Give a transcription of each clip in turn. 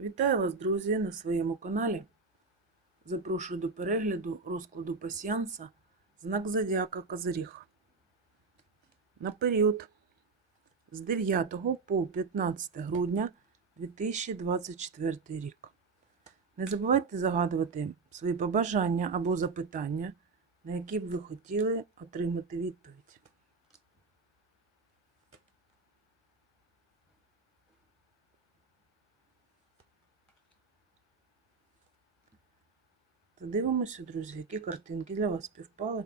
Вітаю вас, друзі, на своєму каналі. Запрошую до перегляду розкладу пасіянса знак Зодіака Козиріг. На період з 9 по 15 грудня 2024 рік. Не забувайте загадувати свої побажання або запитання, на які б ви хотіли отримати відповідь. Дивимося, друзі, які картинки для вас співпали.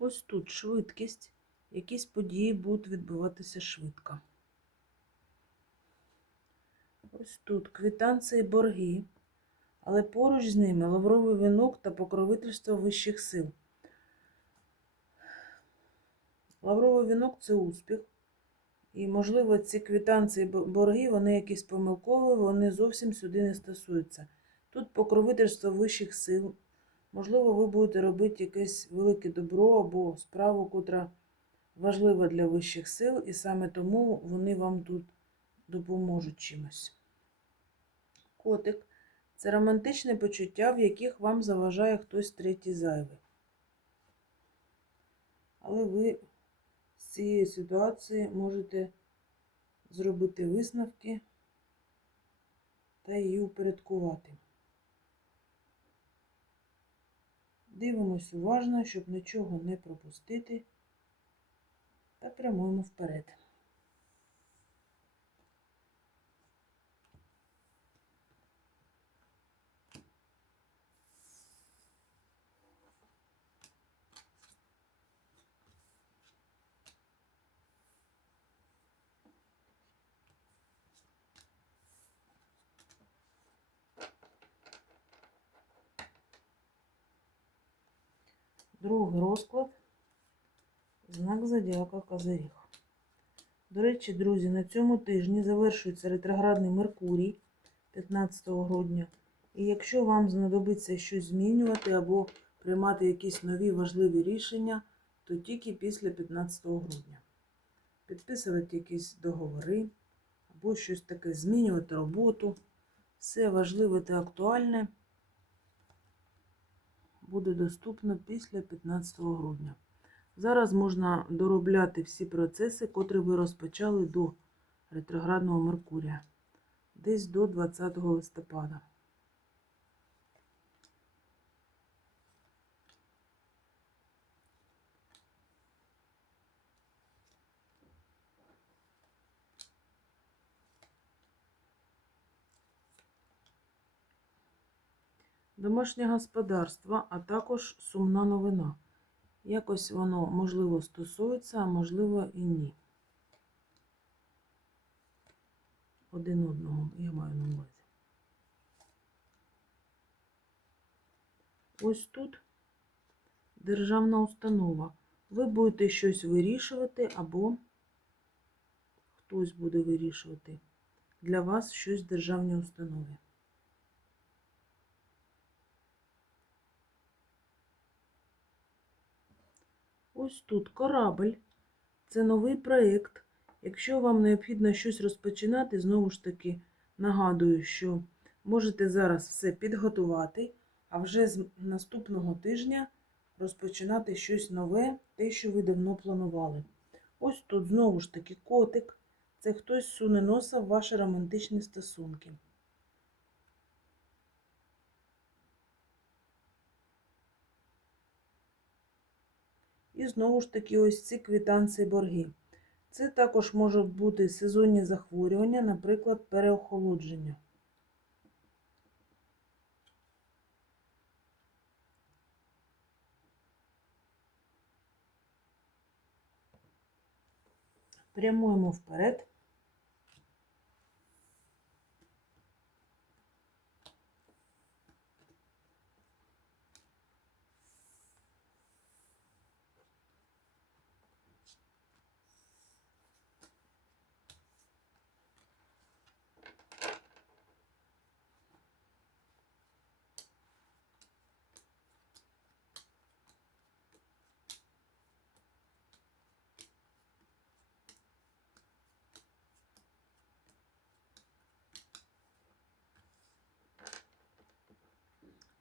Ось тут швидкість, якісь події будуть відбуватися швидко. Ось тут квитанції борги, але поруч з ними лавровий вінок та покровительство вищих сил. Лавровий вінок це успіх. І, можливо, ці квитанції бо- борги, вони якісь помилкові, вони зовсім сюди не стосуються. Тут покровительство вищих сил. Можливо, ви будете робити якесь велике добро або справу, котра важлива для вищих сил, і саме тому вони вам тут допоможуть чимось. Котик це романтичне почуття, в яких вам заважає хтось третій зайвий. Але ви з цієї ситуації можете зробити висновки та її упорядкувати. Дивимось уважно, щоб нічого не пропустити, та прямуємо вперед. Другий розклад. Знак Зодіака Козиріг. До речі, друзі, на цьому тижні завершується ретроградний Меркурій 15 грудня. І якщо вам знадобиться щось змінювати або приймати якісь нові важливі рішення, то тільки після 15 грудня. Підписувати якісь договори або щось таке, змінювати роботу. Все важливе та актуальне буде доступно після 15 грудня. Зараз можна доробляти всі процеси, котрі ви розпочали до ретроградного Меркурія, десь до 20 листопада. Домашнє господарство, а також сумна новина. Якось воно, можливо, стосується, а можливо і ні. Один одного, я маю на увазі. Ось тут державна установа. Ви будете щось вирішувати, або хтось буде вирішувати для вас щось в державній установі. Ось тут корабль. Це новий проєкт. Якщо вам необхідно щось розпочинати, знову ж таки нагадую, що можете зараз все підготувати, а вже з наступного тижня розпочинати щось нове, те, що ви давно планували. Ось тут знову ж таки котик. Це хтось суне носа в ваші романтичні стосунки. І знову ж таки, ось ці квітанці борги. Це також можуть бути сезонні захворювання, наприклад, переохолодження. Прямуємо вперед.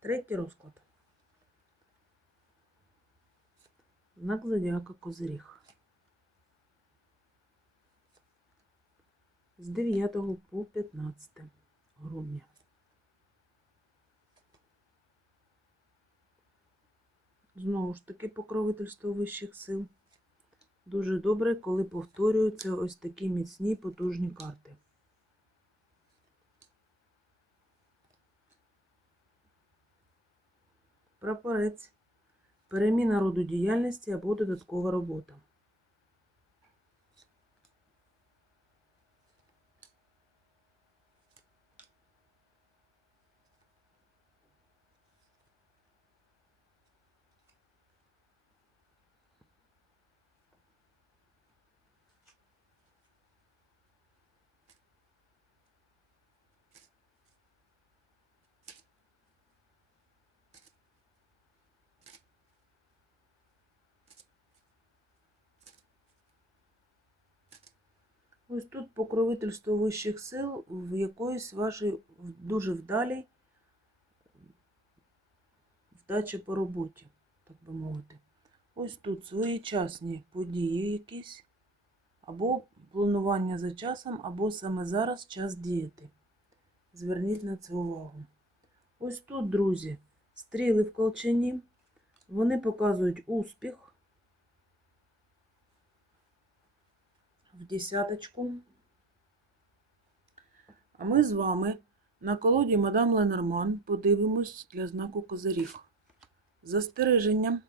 Третій розклад. Знак зодіака Козиріг. З 9 по 15 грудня. Знову ж таки, покровительство вищих сил. Дуже добре, коли повторюються ось такі міцні потужні карти. Прапорець. Переміна роду діяльності або додаткова робота. Ось тут покровительство вищих сил в якоїсь вашій дуже вдалій вдачі по роботі, так би мовити. Ось тут своєчасні події якісь, або планування за часом, або саме зараз час діяти. Зверніть на це увагу. Ось тут, друзі, стріли в колчані, вони показують успіх. В десяточку. А ми з вами на колоді мадам Ленорман подивимось для знаку Козиріг. Застереження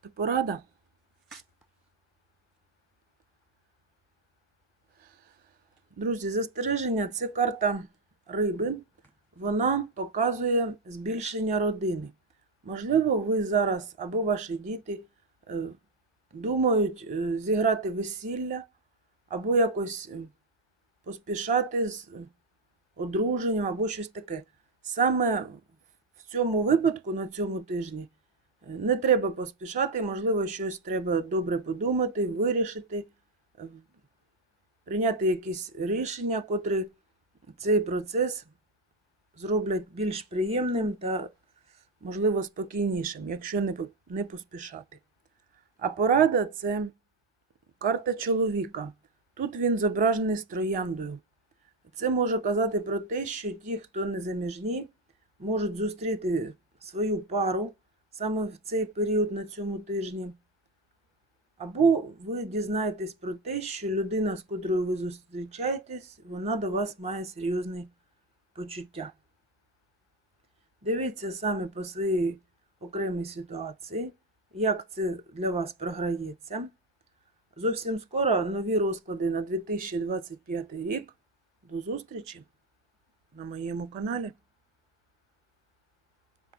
та порада. Друзі, застереження це карта риби. Вона показує збільшення родини. Можливо, ви зараз або ваші діти е, думають е, зіграти весілля або якось е, поспішати з одруженням або щось таке. Саме в цьому випадку, на цьому тижні, е, не треба поспішати, можливо, щось треба добре подумати, вирішити, прийняти якісь рішення, котрі цей процес зроблять більш приємним та, можливо, спокійнішим, якщо не поспішати. А порада це карта чоловіка. Тут він зображений з трояндою. Це може казати про те, що ті, хто не заміжні, можуть зустріти свою пару саме в цей період на цьому тижні. Або ви дізнаєтесь про те, що людина, з котрою ви зустрічаєтесь, вона до вас має серйозні почуття. Дивіться самі по своїй окремій ситуації як це для вас програється. Зовсім скоро нові розклади на 2025 рік. До зустрічі на моєму каналі.